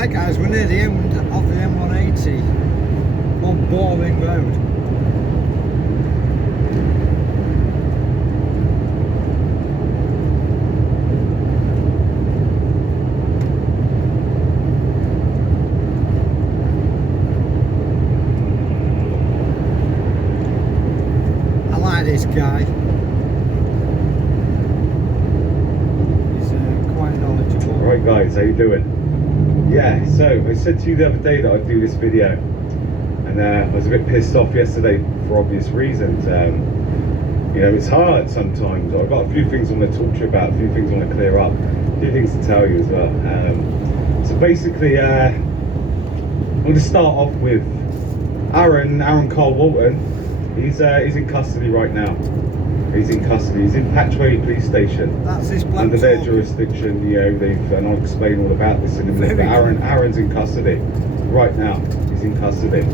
Hi guys, we're near the end of the M180 on Boring Road. I like this guy. He's quite knowledgeable. Right guys, how you doing? Yeah, so I said to you the other day that I'd do this video, and I was a bit pissed off yesterday for obvious reasons. You know, it's hard sometimes. I've got a few things I want to talk to you about, a few things I want to clear up, a few things to tell you as well. So basically, I'm going to start off with Aaron Carl Walton. He's in custody right now. He's in custody. He's in Patchway Police Station. That's this black under their talk. jurisdiction. You know, and I'll explain all about this in a minute. But Aaron's in custody right now. He's in custody.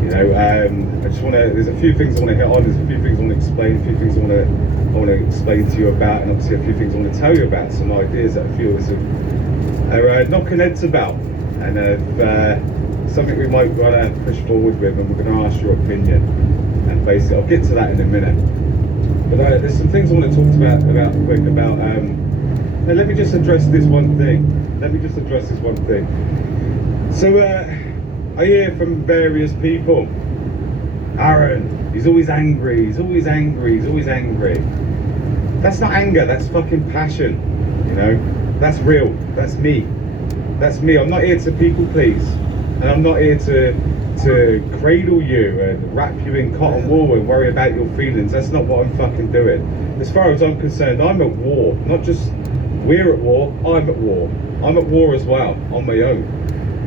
You know, I just want to. There's a few things I want to hit on. There's a few things I want to explain. A few things I want to explain to you about, and obviously a few things I want to tell you about. Some ideas that a few of us are knocking heads about, and something we might want to push forward with, and we're going to ask your opinion. And basically, I'll get to that in a minute. But there's some things I want to talk about quick about. Now let me just address this one thing. So I hear from various people. Aaron, he's always angry. He's always angry. That's not anger. That's fucking passion. You know, that's real. That's me. I'm not here to people please, and I'm not here to cradle you and wrap you in cotton wool and worry about your feelings. That's not what I'm fucking doing. As far as I'm concerned, I'm at war. Not just we're at war, I'm at war. I'm at war as well, on my own.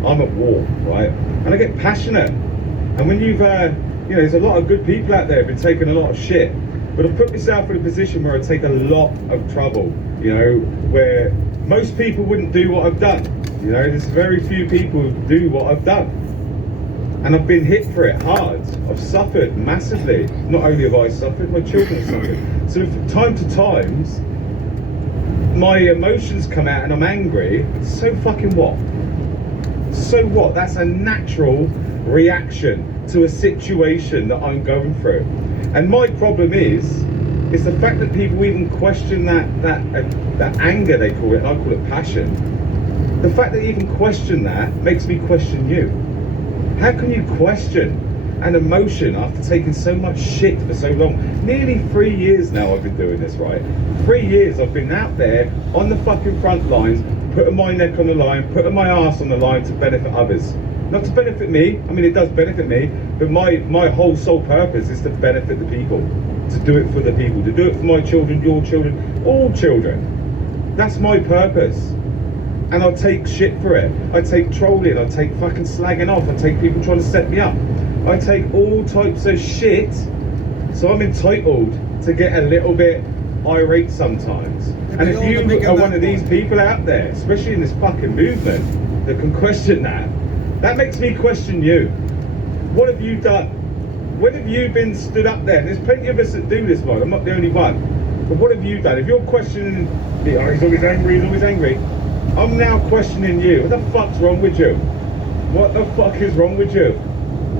I'm at war, right? And I get passionate. And when you've, you know, there's a lot of good people out there who've been taking a lot of shit. But I've put myself in a position where I take a lot of trouble, you know, where most people wouldn't do what I've done. You know, there's very few people who do what I've done. And I've been hit for it hard. I've suffered massively. Not only have I suffered, my children have suffered. So from time to times, my emotions come out and I'm angry. So fucking what? So what? That's a natural reaction to a situation that I'm going through. And my problem is the fact that people even question that anger, they call it, and I call it passion. The fact that they even question that makes me question you. How can you question an emotion after taking so much shit for so long? Nearly 3 years now I've been doing this, right? 3 years I've been out there on the fucking front lines, putting my neck on the line, putting my ass on the line to benefit others. Not to benefit me, I mean it does benefit me, but my whole sole purpose is to benefit the people. To do it for the people, to do it for my children, your children, all children. That's my purpose. And I'll take shit for it. I take trolling, I take fucking slagging off, I take people trying to set me up. I take all types of shit, so I'm entitled to get a little bit irate sometimes. Yeah, and if you are one of these people out there, especially in this fucking movement, that can question that makes me question you. What have you done? When have you been stood up there? And there's plenty of us that do this, man. I'm not the only one. But what have you done? If you're questioning, oh, he's always angry. I'm now questioning you. What the fuck's wrong with you? What the fuck is wrong with you?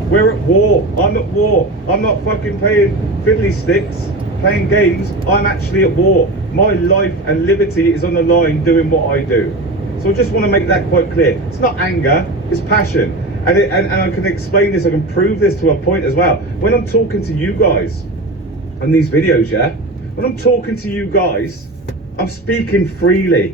We're at war. I'm at war. I'm not fucking playing fiddly sticks, playing games. I'm actually at war. My life and liberty is on the line doing what I do. So I just want to make that quite clear. It's not anger, it's passion. And I can explain this, I can prove this to a point as well. When I'm talking to you guys on these videos, yeah? When I'm talking to you guys, I'm speaking freely.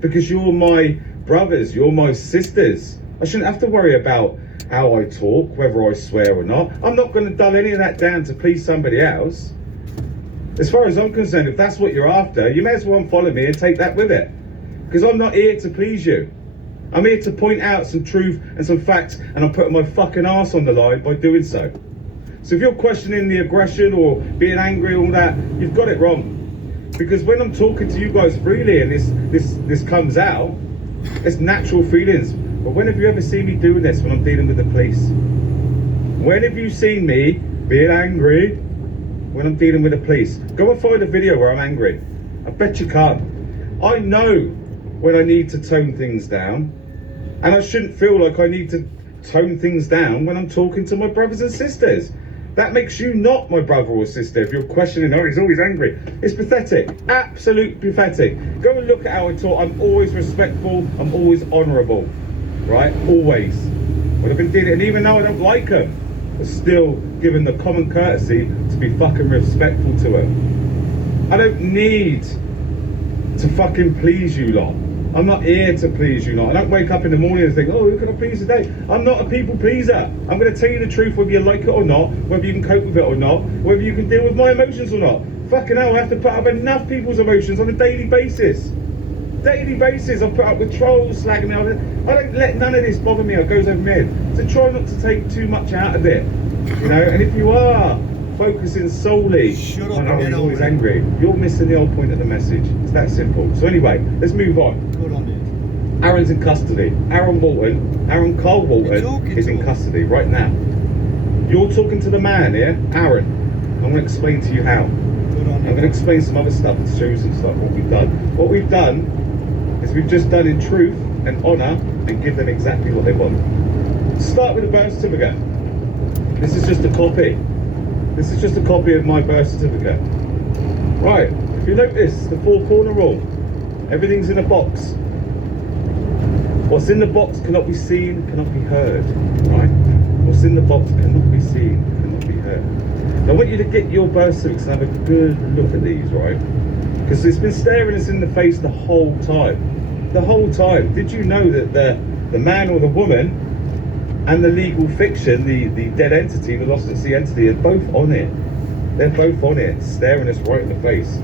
Because you're my brothers, you're my sisters. I shouldn't have to worry about how I talk, whether I swear or not. I'm not going to dull any of that down to please somebody else. As far as I'm concerned, if that's what you're after, you may as well unfollow me and take that with it. Because I'm not here to please you. I'm here to point out some truth and some facts, and I'm putting my fucking ass on the line by doing so. So if you're questioning the aggression or being angry and all that, you've got it wrong. Because when I'm talking to you guys freely and this comes out, it's natural feelings. But when have you ever seen me doing this when I'm dealing with the police? When have you seen me being angry when I'm dealing with the police? Go and find a video where I'm angry. I bet you can't. I know when I need to tone things down. And I shouldn't feel like I need to tone things down when I'm talking to my brothers and sisters. That makes you not my brother or sister if you're questioning, oh, he's always angry. It's pathetic, absolutely pathetic. Go and look at how I talk. I'm always respectful, I'm always honourable, right? Always. When I've been dealing, and even though I don't like them, but still given the common courtesy to be fucking respectful to them. I don't need to fucking please you lot. I'm not here to please you lot. I don't wake up in the morning and think, oh, who can I please today? I'm not a people pleaser. I'm going to tell you the truth, whether you like it or not, whether you can cope with it or not, whether you can deal with my emotions or not. Fucking hell, I have to put up enough people's emotions on a daily basis. Daily basis, I put up with trolls slagging me. I don't let none of this bother me or goes over my head. So try not to take too much out of it. You know, and if you are focusing solely on how he's always angry, you're missing the whole point of the message. It's that simple. So anyway, let's move on. Good on it. Aaron's in custody. Aaron Carl Walton is in custody right now. You're talking to the man here, Aaron. I'm going to explain to you how. Good on I'm going to explain some other stuff to show you some stuff, what we've done. What we've done is we've just done in truth and honour and give them exactly what they want. Start with the birth certificate. This is just a copy. This is just a copy of my birth certificate. Right, if you notice the four corner rule, everything's in a box. What's in the box cannot be seen, cannot be heard, right? What's in the box cannot be seen, cannot be heard. Now I want you to get your birth certificates and have a good look at these, right? Because it's been staring us in the face the whole time. The whole time. Did you know that the man or the woman and the legal fiction, the dead entity, the lost at sea entity, are both on it. They're both on it, staring us right in the face.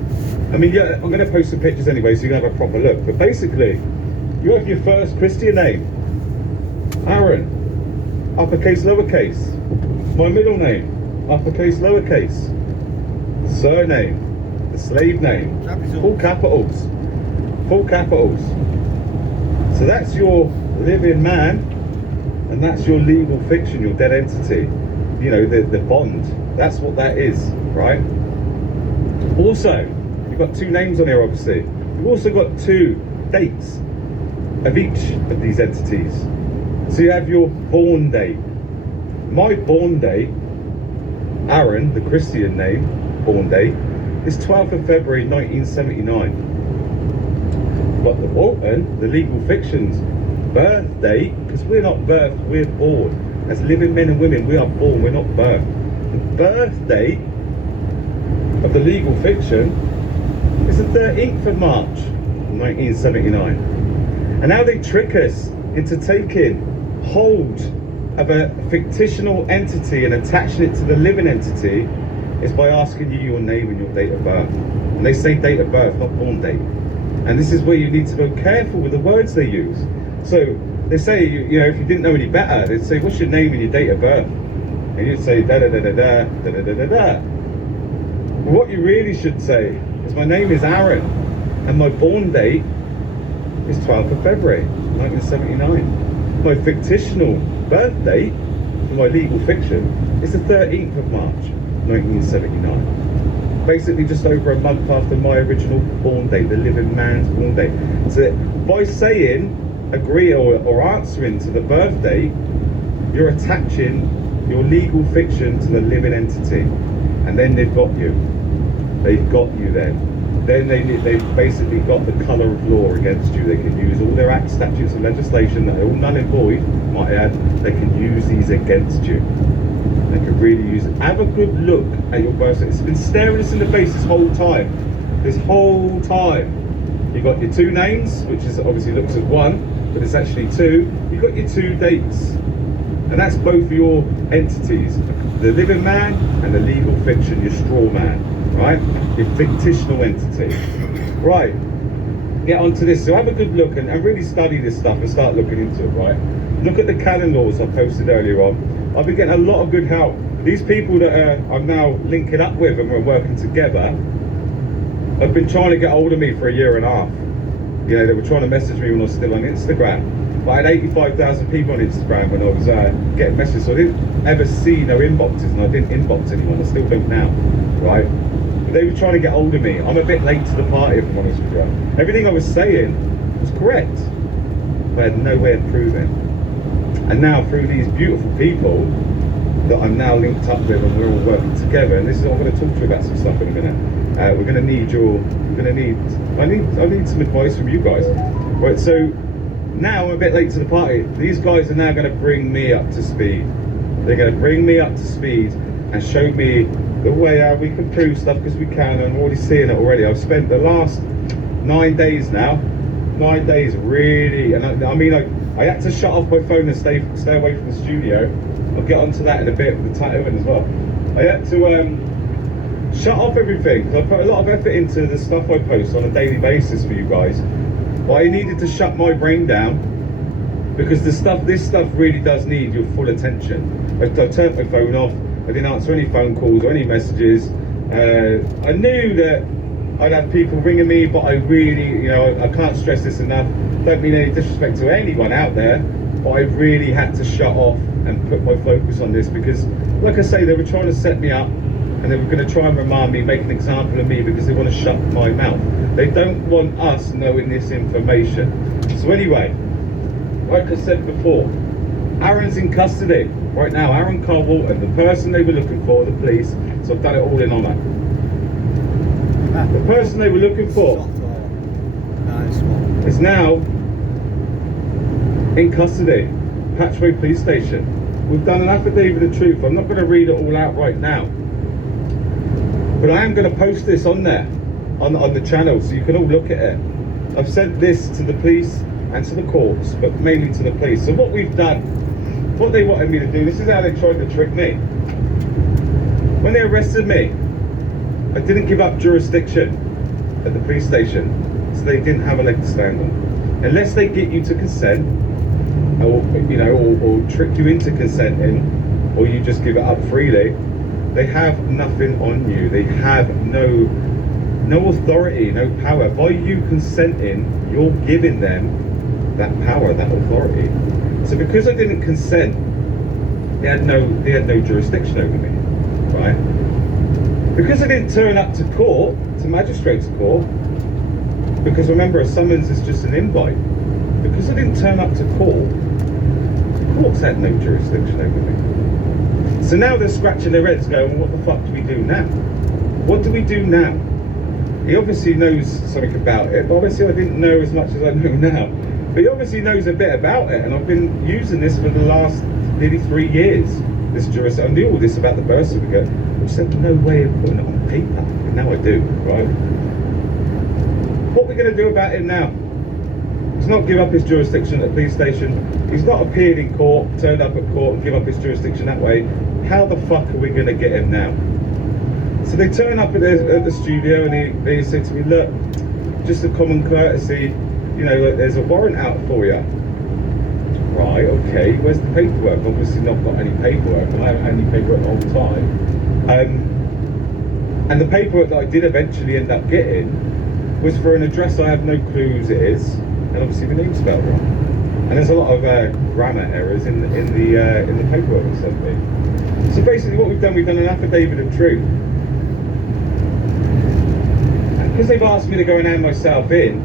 I mean, yeah, I'm going to post some pictures anyway, so you can have a proper look. But basically, you have your first Christian name, Aaron, uppercase, lowercase. My middle name, uppercase, lowercase. Surname, the slave name, full capitals, full capitals. So that's your living man, and that's your legal fiction, your dead entity. You know, the bond. That's what that is, right? Also, you've got two names on here, obviously. You've also got two dates of each of these entities. So you have your born date. My born date, Aaron, the Christian name, born date, is 12th of February 1979. But the Walton, the legal fiction's birth date, because we're not birthed, we're born. As living men and women, we are born, we're not birthed. The birth date of the legal fiction is the 13th of March 1979. And how they trick us into taking hold of a fictional entity and attaching it to the living entity is by asking you your name and your date of birth. And they say date of birth, not born date. And this is where you need to be careful with the words they use. So they say, you know, if you didn't know any better, they'd say, what's your name and your date of birth? And you'd say, da da da da da, da da da da da. But what you really should say is, my name is Aaron, and my born date is 12th of February, 1979. My fictional birth date, for my legal fiction, is the 13th of March, 1979. Basically just over a month after my original born date, the living man's born date. So by saying, agree or answering to the birth date, you're attaching your legal fiction to the living entity, and then they've got you. They've got you then. Then they've basically got the colour of law against you. They can use all their acts, statutes and legislation that are all null and void, might add, they can use these against you. They can really use it. Have a good look at your birth certificate. It's been staring us in the face this whole time. This whole time. You've got your two names, which is obviously looks as one, but it's actually two. You've got your two dates. And that's both your entities, the living man and the legal fiction, your straw man, right? Your fictional entity. Right, get onto this. So have a good look and really study this stuff and start looking into it, right? Look at the canon laws I posted earlier on. I've been getting a lot of good help. These people that I'm now linking up with and we're working together have been trying to get hold of me for a year and a half. You know, they were trying to message me when I was still on Instagram. But I had 85,000 people on Instagram when I was getting messages, so I didn't ever see no inboxes, and I didn't inbox anyone. I still don't now, right? But they were trying to get hold of me. I'm a bit late to the party, if I'm honest with you. Everything I was saying was correct. I had no way of proving. And now through these beautiful people that I'm now linked up with, and we're all working together, and this is, I'm going to talk to you about some stuff in a minute. We're going to need I need some advice from you guys. Right, so now I'm a bit late to the party. These guys are now going to bring me up to speed. They're going to bring me up to speed and show me the way how we can prove stuff, because we can, and I'm already seeing it already. I've spent the last 9 days now, 9 days really, and I mean, I had to shut off my phone and stay away from the studio. I'll get onto that in a bit with the title as well. I had to shut off everything, because I put a lot of effort into the stuff I post on a daily basis for you guys. But I needed to shut my brain down, because this stuff really does need your full attention. I turned my phone off. I didn't answer any phone calls or any messages. I knew that I'd have people ringing me, but I really, I can't stress this enough. Don't mean any disrespect to anyone out there, but I really had to shut off and put my focus on this, because, like I say, they were trying to set me up, and they were going to try and remind me, make an example of me, because they want to shut my mouth. They don't want us knowing this information. So anyway, like I said before, Aaron's in custody right now. Aaron Carl Walton, the person they were looking for, the police. So I've done it all in honour. The person they were looking for is now in custody, Patchway Police Station. We've done an affidavit of truth. I'm not going to read it all out right now, but I am going to post this on there, on the channel, so you can all look at it. I've sent this to the police and to the courts, but mainly to the police. So what we've done, what they wanted me to do, this is how they tried to trick me. When they arrested me, I didn't give up jurisdiction at the police station, so they didn't have a leg to stand on. Unless they get you to consent, or or trick you into consenting, or you just give it up freely, they have nothing on you. They have no authority, no power. By you consenting, you're giving them that power, that authority. So because I didn't consent, they had no jurisdiction over me, right? Because I didn't turn up to court, to magistrates court, because remember, a summons is just an invite. Because I didn't turn up to court, the courts had no jurisdiction over me. So now they're scratching their heads going, well, what the fuck do we do now? What do we do now? He obviously knows something about it, but obviously I didn't know as much as I know now. But he obviously knows a bit about it, and I've been using this for the last nearly 3 years. This jurisdiction, I knew all this about the birth certificate. I just had no way of putting it on paper, but now I do, right? What are we going to do about it now? He's not give up his jurisdiction at the police station. He's not appeared in court, turned up at court and give up his jurisdiction that way. How the fuck are we going to get him now? So they turn up at the studio, and they say to me, look, just a common courtesy, there's a warrant out for you. Right, okay, where's the paperwork? Obviously not got any paperwork, and I haven't had any paperwork the whole time. And the paperwork that I did eventually end up getting was for an address I have no clue whose it is, and obviously the name's spelled wrong. And there's a lot of grammar errors in the paperwork they sent me. So basically what we've done an affidavit of truth. And because they've asked me to go and hand myself in,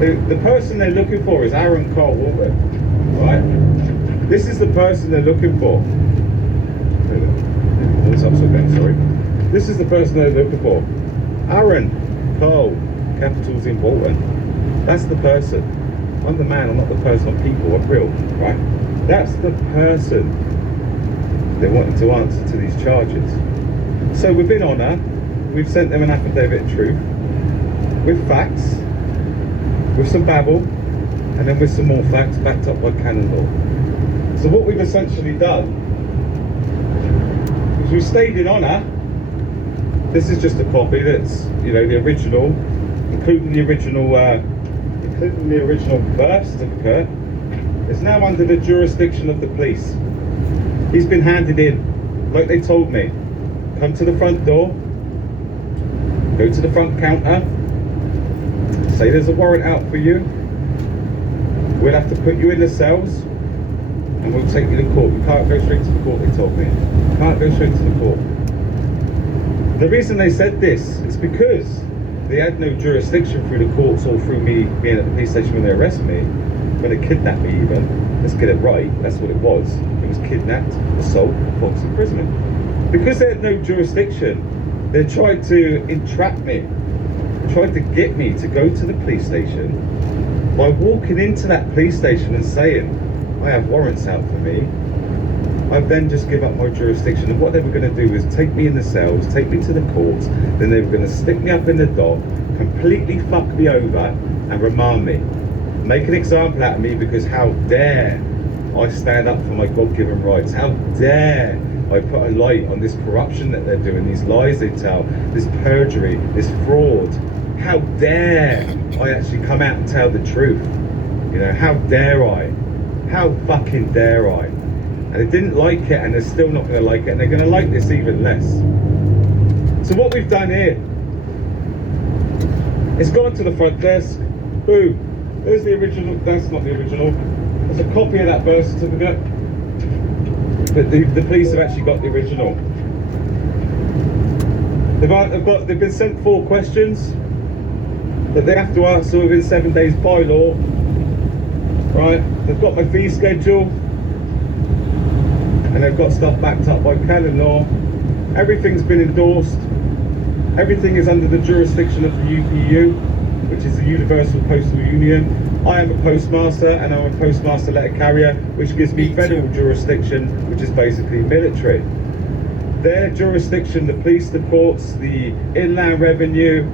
the person they're looking for is Aaron Carl Walton, right? This is the person they're looking for. What's upside down, sorry. This is the person they're looking for. Aaron Carl, capitals in Walton. That's the person. I'm the man, I'm not the person, I'm people, I'm real, right? That's the person they wanted to answer to these charges. So we've been on that. We've sent them an affidavit of truth with facts, with some babble, and then with some more facts backed up by canon law. So what we've essentially done is we've stayed in honour. This is just a copy that's, the original, including the original birth certificate. It's now under the jurisdiction of the police. He's been handed in, like they told me. Come to the front door, go to the front counter, say there's a warrant out for you. We'll have to put you in the cells, and we'll take you to court. You can't go straight to the court, they told me. You can't go straight to the court. The reason they said this is because they had no jurisdiction through the courts or through me being at the police station when they arrested me. when they kidnapped me even. Let's get it right, that's what it was. It was kidnapped, assault, false imprisonment. Because they had no jurisdiction, they tried to entrap me, tried to get me to go to the police station by walking into that police station and saying, I have warrants out for me. I've then just give up my jurisdiction, and what they were going to do is take me in the cells, take me to the courts, then they were going to stick me up in the dock, completely fuck me over and remand me. Make an example out of me, because how dare I stand up for my God-given rights? How dare I put a light on this corruption that they're doing, these lies they tell, this perjury, this fraud? How dare I actually come out and tell the truth? You know, how dare I? How fucking dare I? And they didn't like it, and they're still not going to like it, and they're going to like this even less. So what we've done here is gone to the front desk. Boom. There's the original. That's not the original. There's a copy of that birth certificate. But the police have actually got the original. They've been sent 4 questions that they have to answer within 7 days by law. Right? They've got my fee schedule. And they've got stuff backed up by canon law. Everything's been endorsed. Everything is under the jurisdiction of the UPU, which is the Universal Postal Union. I am a postmaster, and I'm a postmaster letter carrier, which gives me federal jurisdiction, which is basically military. Their jurisdiction, the police, the courts, the inland revenue,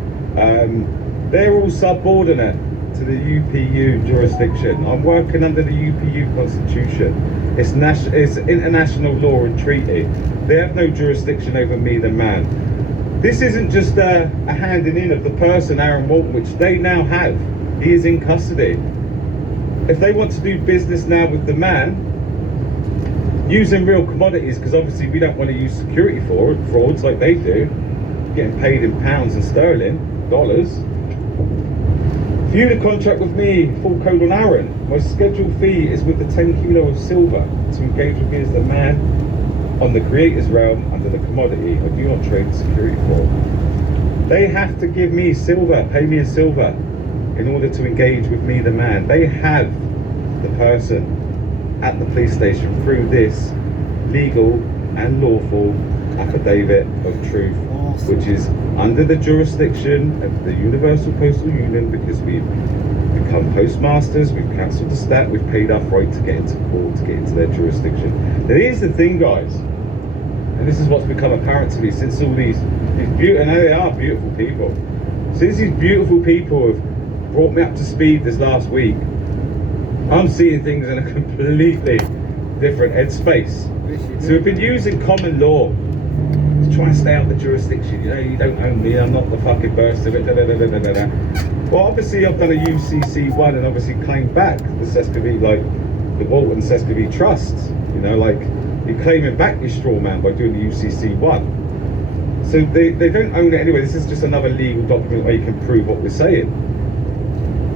they're all subordinate to the UPU jurisdiction. I'm working under the UPU Constitution. It's international law and treaty. They have no jurisdiction over me, the man. This isn't just a handing in of the person, Aaron Walton, which they now have. He is in custody. If they want to do business now with the man, using real commodities, because obviously we don't want to use security frauds like they do, getting paid in pounds and sterling, dollars. View the contract with me, full code on Aaron. My scheduled fee is with the 10 kilo of silver to engage with me as the man on the creator's realm under the commodity. I do not trade security fraud. They have to give me silver, pay me in silver, in order to engage with me, the man. They have the person at the police station through this legal and lawful affidavit of truth, which is under the jurisdiction of the Universal Postal Union, because we've become postmasters, we've cancelled the stat, we've paid our right to get into court, to get into their jurisdiction. Now here's the thing, guys, and this is what's become apparent to me since all these beautiful, and they are beautiful people, since these beautiful people have brought me up to speed this last week, I'm seeing things in a completely different headspace. So we've been using common law to try and stay out the jurisdiction. You know, you don't own me, I'm not the fucking burst of it, Well, obviously I've done a UCC1 and obviously claimed back the Sescovite, like the Walton Sescovite Trust. You know, like you're claiming back your straw man by doing the UCC1. So they don't own it anyway. This is just another legal document where you can prove what we're saying.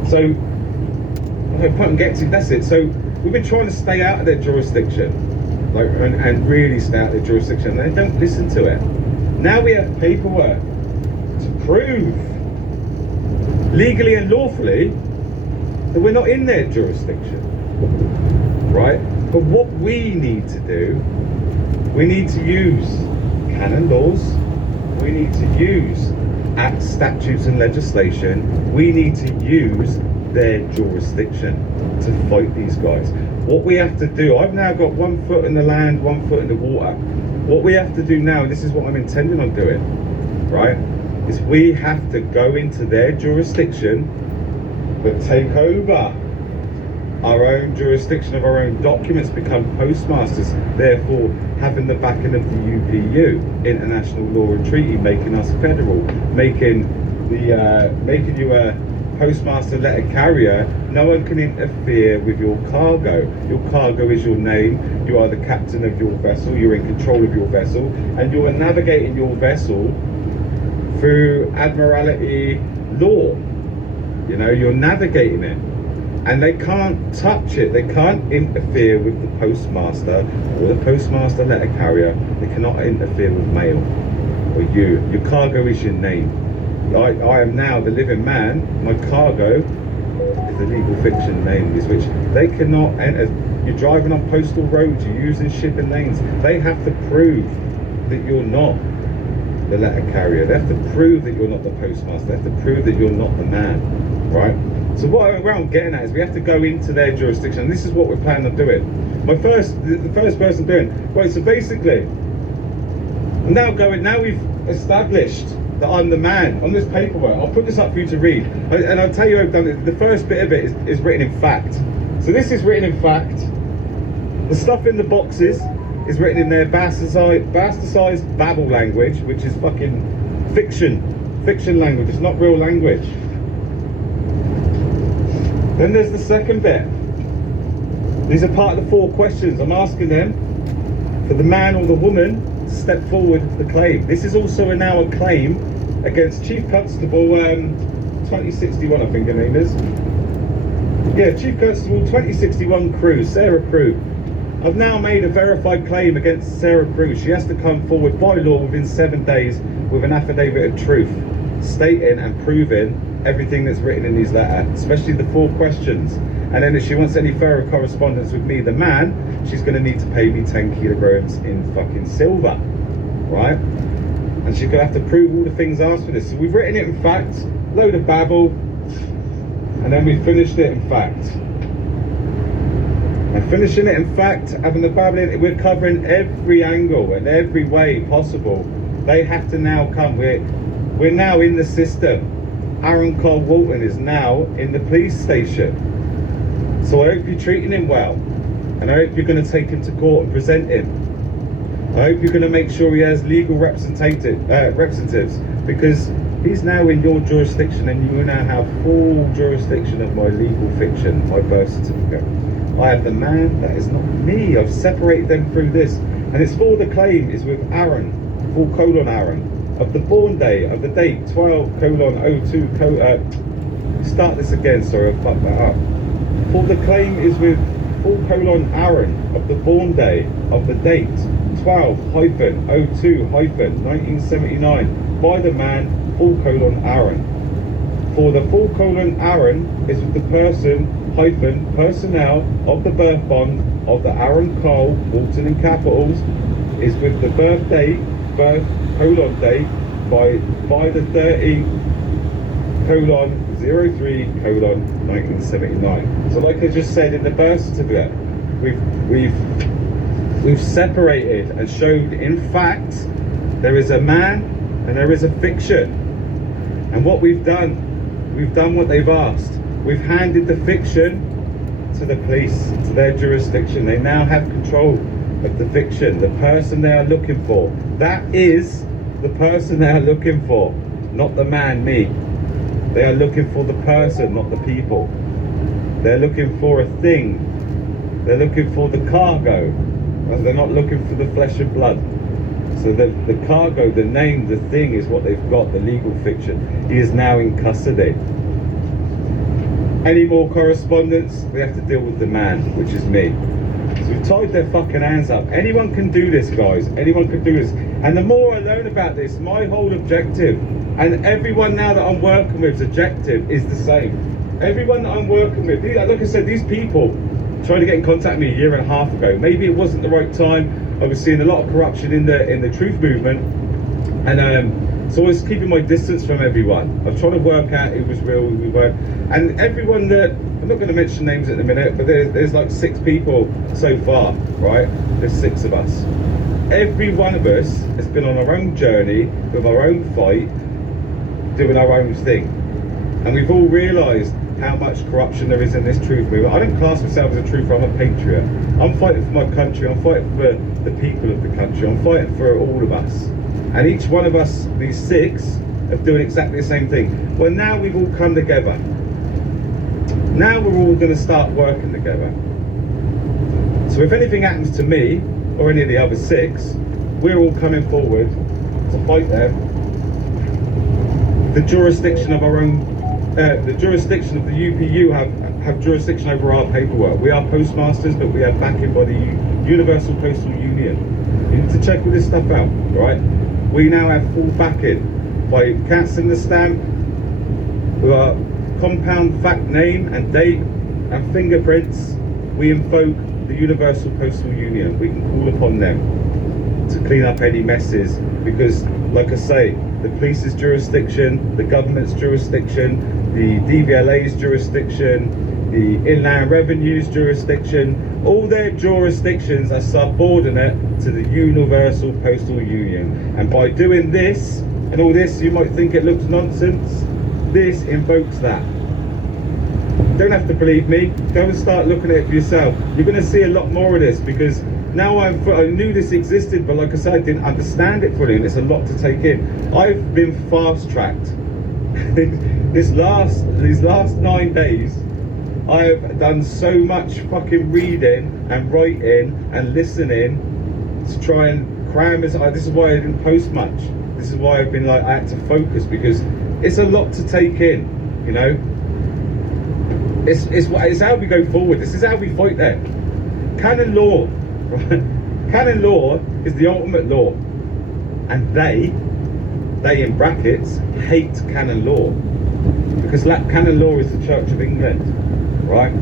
So, no point in getting to, that's it. So we've been trying to stay out of their jurisdiction, like, and really stay out of their jurisdiction. They don't listen to it. Now we have paperwork to prove legally and lawfully that we're not in their jurisdiction, right? But what we need to do, we need to use canon laws, we need to use acts, statutes and legislation, we need to use their jurisdiction to fight these guys. What we have to do, I've now got 1 foot in the land, 1 foot in the water. What we have to do now, and this is what I'm intending on doing, right, is we have to go into their jurisdiction, but take over our own jurisdiction of our own documents, become postmasters, therefore having the backing of the UPU, international law and treaty, making us federal, making you a postmaster letter carrier. No one can interfere with your cargo. Your cargo is your name. You are the captain of your vessel. You're in control of your vessel, and you are navigating your vessel through admiralty law. You know, you're navigating it, and they can't touch it. They can't interfere with the postmaster or the postmaster letter carrier. They cannot interfere with mail or you. Your cargo is your name. I am now the living man. My cargo is the legal fiction names, which they cannot enter. You're driving on postal roads, you're using shipping lanes. They have to prove that you're not the letter carrier. They have to prove that you're not the postmaster. They have to prove that you're not the man, right? So where I'm getting at is we have to go into their jurisdiction, and this is what we're planning on doing. The first person doing, right, so basically, now we've established that I'm the man on this paperwork. I'll put this up for you to read, and I'll tell you I've done it. The first bit of it is written in fact. So this is written in fact. The stuff in the boxes is written in their bastardized babble language, which is fucking fiction language. It's not real language. Then there's the second bit. These are part of the 4 questions. I'm asking them for the man or the woman to step forward for the claim. This is also now a claim against Chief Constable 2061, I think her name is. Yeah, Chief Constable 2061 Cruz, Sarah Cruz. I've now made a verified claim against Sarah Cruz. She has to come forward by law within 7 days with an affidavit of truth, stating and proving everything that's written in these letters, especially the 4 questions. And then if she wants any further correspondence with me, the man, she's going to need to pay me 10 kilograms in fucking silver, right? And she's going to have to prove all the things asked for this. So we've written it in fact, load of babble, and then we finished it in fact. And finishing it in fact, having the babbling, we're covering every angle and every way possible. They have to now come. We're now in the system. Aaron Cole Walton is now in the police station. So I hope you're treating him well, and I hope you're going to take him to court and present him. I hope you're going to make sure he has legal representatives, because he's now in your jurisdiction, and you now have full jurisdiction of my legal fiction, my birth certificate. I have the man, that is not me. I've separated them through this, and it's for the claim is with Aaron, full colon Aaron, of the born day, of the date 12:02. Start this again, sorry, I fucked that up. For the claim is with full colon Aaron, of the born day, of the date 12:02-1979, by the man, full colon Aaron. For the full colon Aaron is with the person personnel of the birth bond of the Aaron Cole Walton in capitals, is with the birth colon date by the 30:03:1979. So like I just said in the birth certificate, we've separated and showed in fact there is a man and there is a fiction. And what we've done what they've asked. We've handed the fiction to the police, to their jurisdiction. They now have control of the fiction, the person they are looking for. That is the person they are looking for, not the man, me. They are looking for the person, not the people. They're looking for a thing. They're looking for the cargo. And they're not looking for the flesh and blood. So the cargo, the name, the thing is what they've got, the legal fiction. He is now in custody. Any more correspondence, we have to deal with the man, which is me. So we've tied their fucking hands up. Anyone can do this, guys. Anyone can do this. And the more I learn about this, my whole objective, and everyone now that I'm working with's objective is the same. Everyone that I'm working with, like I said, these people tried to get in contact with me a year and a half ago. Maybe it wasn't the right time. I was seeing a lot of corruption in the truth movement, and so I was keeping my distance from everyone. I was trying to work out who was real, who weren't. And everyone that, I'm not going to mention names at the minute, but there's like 6 people so far, right? There's 6 of us. Every one of us has been on our own journey, with our own fight, doing our own thing. And we've all realised how much corruption there is in this truth movement. I don't class myself as a truther, I'm a patriot. I'm fighting for my country, I'm fighting for the people of the country, I'm fighting for all of us. And each one of us, these 6, are doing exactly the same thing. Well, now we've all come together. Now we're all going to start working together. So if anything happens to me, or any of the other 6, we're all coming forward to fight them. The jurisdiction of our own, the jurisdiction of the UPU have jurisdiction over our paperwork. We are postmasters, but we are backing by the Universal Postal Union. You need to check all this stuff out, right? We now have full backing by cancelling the stamp. We are compound fact name and date and fingerprints, we invoke the Universal Postal Union. We can call upon them to clean up any messes, because like I say, the police's jurisdiction, the government's jurisdiction, the DVLA's jurisdiction, the Inland Revenue's jurisdiction, all their jurisdictions are subordinate to the Universal Postal Union. And by doing this, and all this, you might think it looks nonsense, this invokes that. Don't have to believe me, go and start looking at it for yourself. You're going to see a lot more of this, because now I knew this existed, but like I said, I didn't understand it fully, and it's a lot to take in. I've been fast-tracked. These last 9 days, I've done so much fucking reading and writing and listening to try and cram this. This is why I didn't post much. This is why I've been like, I had to focus, because it's a lot to take in, you know. It's how we go forward. This is how we fight them. Canon law, right? Canon law is the ultimate law, and they in brackets hate canon law, because canon law is the Church of England, right?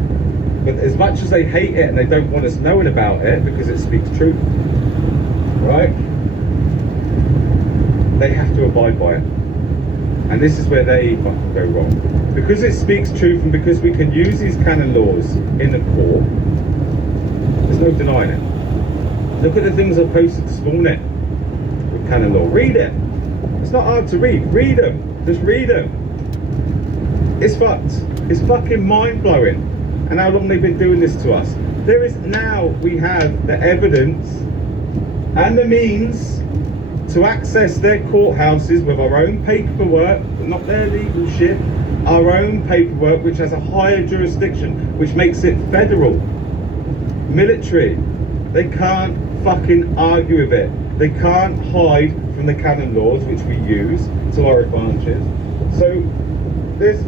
But as much as they hate it and they don't want us knowing about it because it speaks truth, right? They have to abide by it. And this is where they fucking go wrong. Because it speaks truth, and because we can use these canon laws in the court, there's no denying it. Look at the things I posted this morning with canon law. Read it. It's not hard to read. Read them. Just read them. It's fucked. It's fucking mind-blowing. And how long they've been doing this to us. There is now, we have the evidence and the means to access their courthouses with our own paperwork, not their legal shit, our own paperwork, which has a higher jurisdiction, which makes it federal, military. They can't fucking argue with it. They can't hide from the canon laws, which we use to our advantage. So there's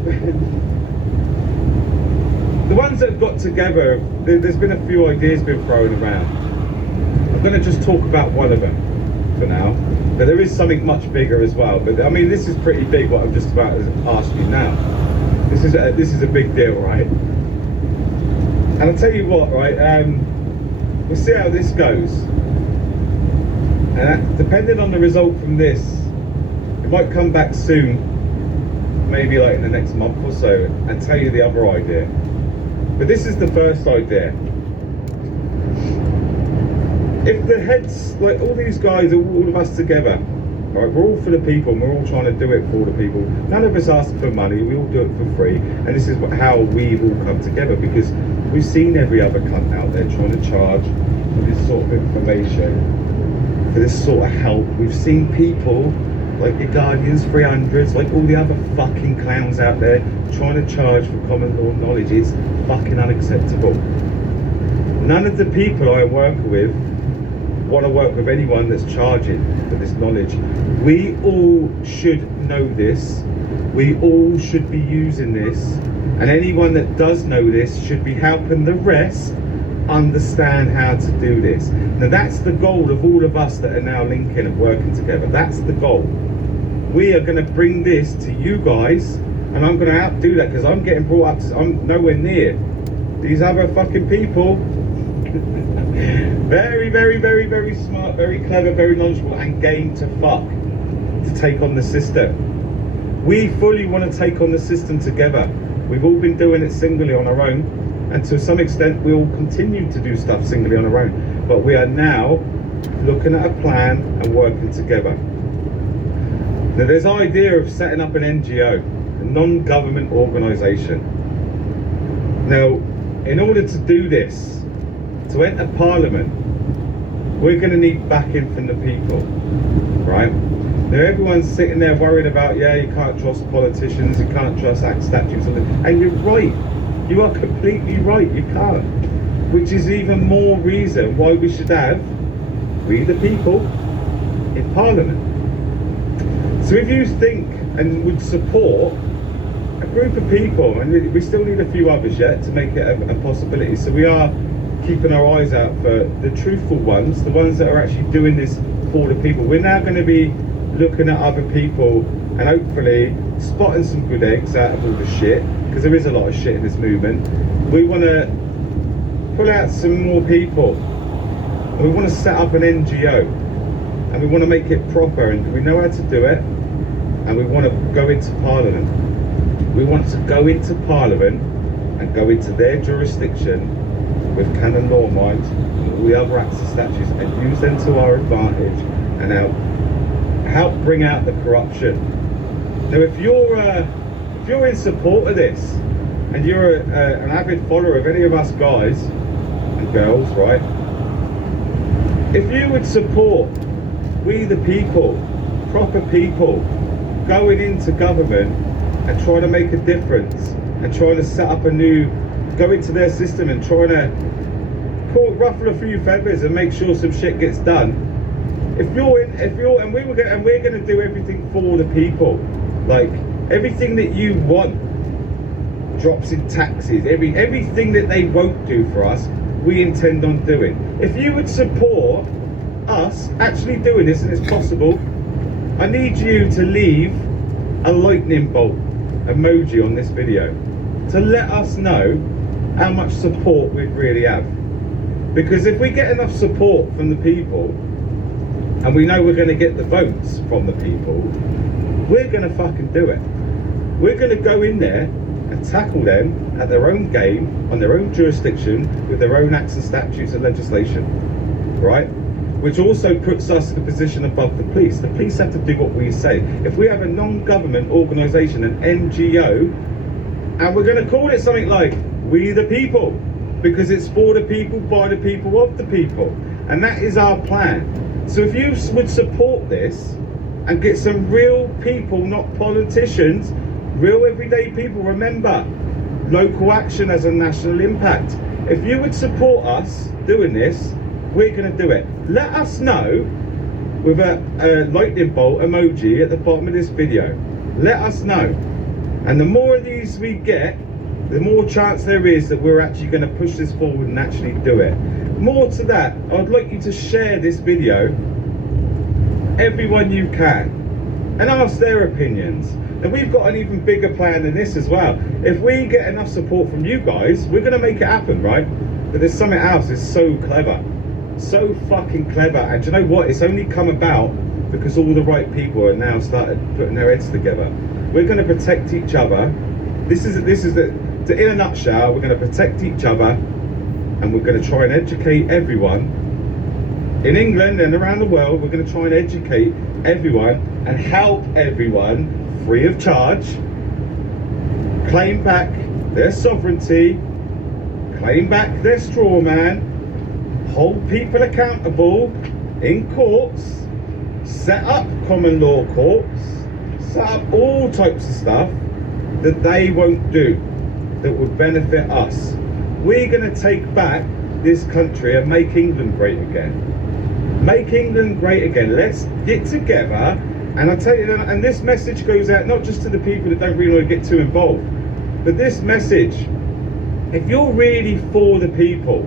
the ones that have got together, there's been a few ideas been thrown around. I'm going to just talk about one of them for now, but there is something much bigger as well. But I mean, this is pretty big, what I'm just about to ask you now. This is a big deal, right? And I'll tell you what, right, we'll see how this goes, and depending on the result from this, it might come back soon, maybe like in the next month or so, and tell you the other idea. But this is the first idea. If the heads, like all these guys, all of us together, right, we're all for the people, and we're all trying to do it for all the people. None of us ask for money, we all do it for free, and this is how we've all come together, because we've seen every other cunt out there trying to charge for this sort of information, for this sort of help. We've seen people like your Guardians 300s, like all the other fucking clowns out there trying to charge for common law knowledge. It's fucking unacceptable. None of the people I work with want to work with anyone that's charging for this knowledge. We all should know this. We all should be using this. And anyone that does know this should be helping the rest understand how to do this. Now that's the goal of all of us that are now linking and working together. That's the goal. We are going to bring this to you guys, and I'm going to outdo that, because I'm getting brought up to, I'm nowhere near these other fucking people. Very, very, very, very smart, very clever, very knowledgeable, and game to fuck to take on the system. We fully want to take on the system together. We've all been doing it singly on our own, and to some extent we'll continue to do stuff singly on our own, but we are now looking at a plan and working together. Now there's the idea of setting up an NGO, a non-government organisation. Now in order to do this, to enter Parliament, we're going to need backing from the people, right? Now everyone's sitting there worried about, yeah, you can't trust politicians, you can't trust act statutes, and you're right. You are completely right, you can't. Which is even more reason why we should have, we the people, in Parliament. So if you think and would support a group of people, and we still need a few others yet to make it a possibility, so we are keeping our eyes out for the truthful ones, the ones that are actually doing this for the people. We're now going to be looking at other people and hopefully spotting some good eggs out of all the shit, because there is a lot of shit in this movement. We want to pull out some more people. We want to set up an NGO, and we want to make it proper, and we know how to do it, and we want to go into Parliament. We want to go into Parliament and go into their jurisdiction with canon law minds and all the other acts and statutes, and use them to our advantage, and help bring out the corruption. Now, if you're in support of this, and you're an avid follower of any of us guys and girls, right? If you would support we the people, proper people, going into government and trying to make a difference, and trying to set up go into their system and trying to ruffle a few feathers and make sure some shit gets done. And we're going to do everything for the people, like everything that you want, drops in taxes, everything that they won't do for us, we intend on doing. If you would support us actually doing this, and it's possible, I need you to leave a lightning bolt emoji on this video to let us know how much support we really have. Because if we get enough support from the people, and we know we're going to get the votes from the people, we're going to fucking do it. We're going to go in there and tackle them at their own game, on their own jurisdiction, with their own acts and statutes and legislation, right? Which also puts us in a position above the police. The police have to do what we say. If we have a non-government organisation, an NGO, and we're going to call it something like We the People, because it's for the people, by the people, of the people. And that is our plan. So if you would support this and get some real people, not politicians, real everyday people, remember, local action has a national impact. If you would support us doing this, we're going to do it. Let us know with a lightning bolt emoji at the bottom of this video. Let us know. And the more of these we get, the more chance there is that we're actually going to push this forward and actually do it. More to that, I'd like you to share this video, everyone you can, and ask their opinions. And we've got an even bigger plan than this as well. If we get enough support from you guys, we're going to make it happen, right? But there's something else that's so clever. So fucking clever. And do you know what? It's only come about because all the right people are now started putting their heads together. We're going to protect each other. In a nutshell, we're going to protect each other, and we're going to try and educate everyone in England and around the world. We're going to try and educate everyone and help everyone free of charge claim back their sovereignty, claim back their straw man, hold people accountable in courts, set up common law courts, set up all types of stuff that they won't do, that would benefit us. We're going to take back this country and make England great again. Make England great again. Let's get together. And I tell you, and this message goes out not just to the people that don't really want to get too involved, but this message, if you're really for the people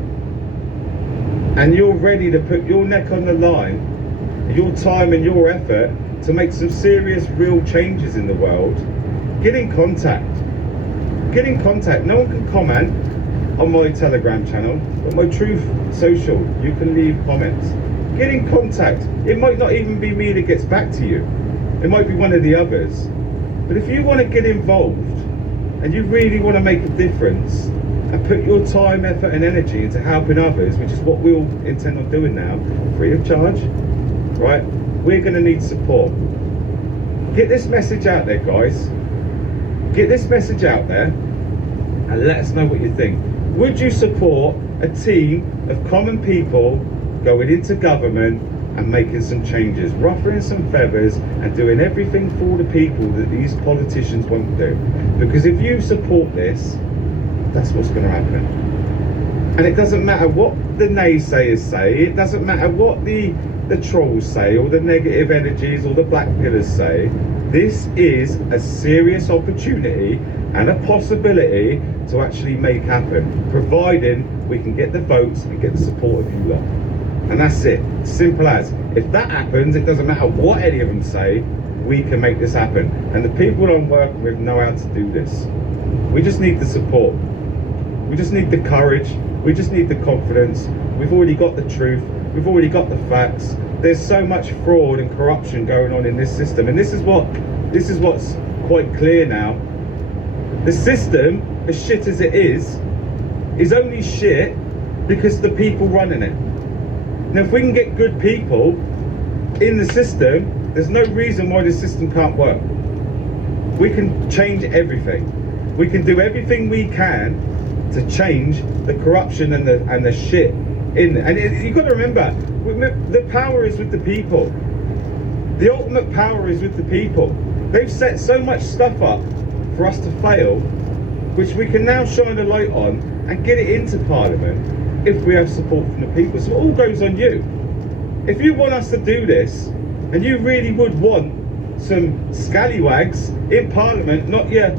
and you're ready to put your neck on the line, your time and your effort to make some serious, real changes in the world, get in contact. Get in contact. No one can comment on my Telegram channel, but my Truth Social, you can leave comments. Get in contact. It might not even be me that gets back to you. It might be one of the others. But if you want to get involved and you really want to make a difference and put your time, effort and energy into helping others, which is what we'll intend on doing now, free of charge, right? We're going to need support. Get this message out there, guys. Get this message out there and let us know what you think. Would you support a team of common people going into government and making some changes, ruffling some feathers and doing everything for the people that these politicians won't do? Because if you support this, that's what's going to happen. And it doesn't matter what the naysayers say, it doesn't matter what the trolls say, or the negative energies or the black pillars say. This is a serious opportunity and a possibility to actually make happen, providing we can get the votes and get the support of you lot. And that's it. Simple as. If that happens, it doesn't matter what any of them say, we can make this happen. And the people I'm working with know how to do this. We just need the support. We just need the courage. We just need the confidence. We've already got the truth. We've already got the facts. There's so much fraud and corruption going on in this system, and this is what's quite clear now. The system, as shit as it is only shit because the people running it. Now, if we can get good people in the system, there's no reason why the system can't work. We can change everything. We can do everything we can to change the corruption and the shit in. And you've got to remember, the power is with the people. The ultimate power is with the people. They've set so much stuff up for us to fail, which we can now shine a light on and get it into Parliament if we have support from the people. So it all goes on you. If you want us to do this, and you really would want some scallywags in Parliament, not your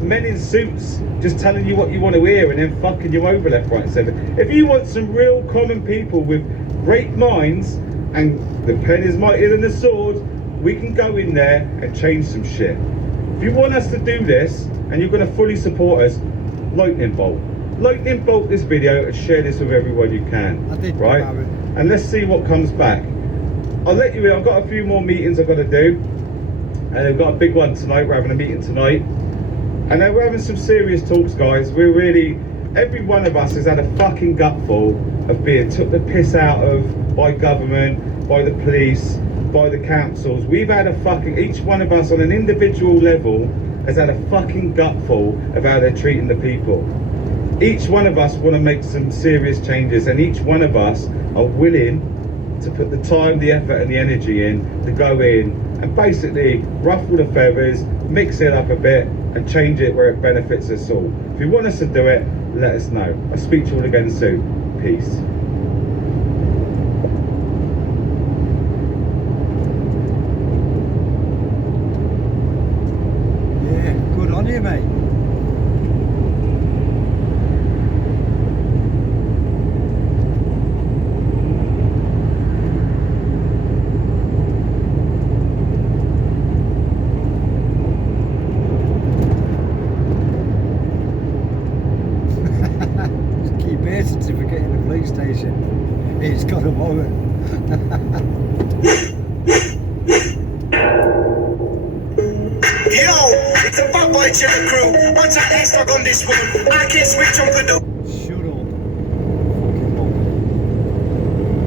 men in suits just telling you what you want to hear and then fucking you over left, right and centre. If you want some real common people with great minds, and the pen is mightier than the sword, we can go in there and change some shit. If you want us to do this, and you're going to fully support us, lightning bolt this video and share this with everyone you can. I did, right? And let's see what comes back. I'll let you in. I've got a few more meetings I've got to do, and I've got a big one tonight. We're having a meeting tonight, and then we're having some serious talks, guys. We're really, every one of us has had a fucking gutful of being took the piss out of by government, by the police, by the councils. We've had a fucking, each one of us on an individual level has had a fucking gutful of how they're treating the people. Each one of us want to make some serious changes, and each one of us are willing to put the time, the effort and the energy in to go in and basically ruffle the feathers, mix it up a bit and change it where it benefits us all. If you want us to do it, let us know. I'll speak to you all again soon. Peace. Yeah, good on you, mate. Key birth certificate in the police station. He's got a warrant. Yo, it's a bad boy chill crew. One time they stuck on this one. I can't switch on the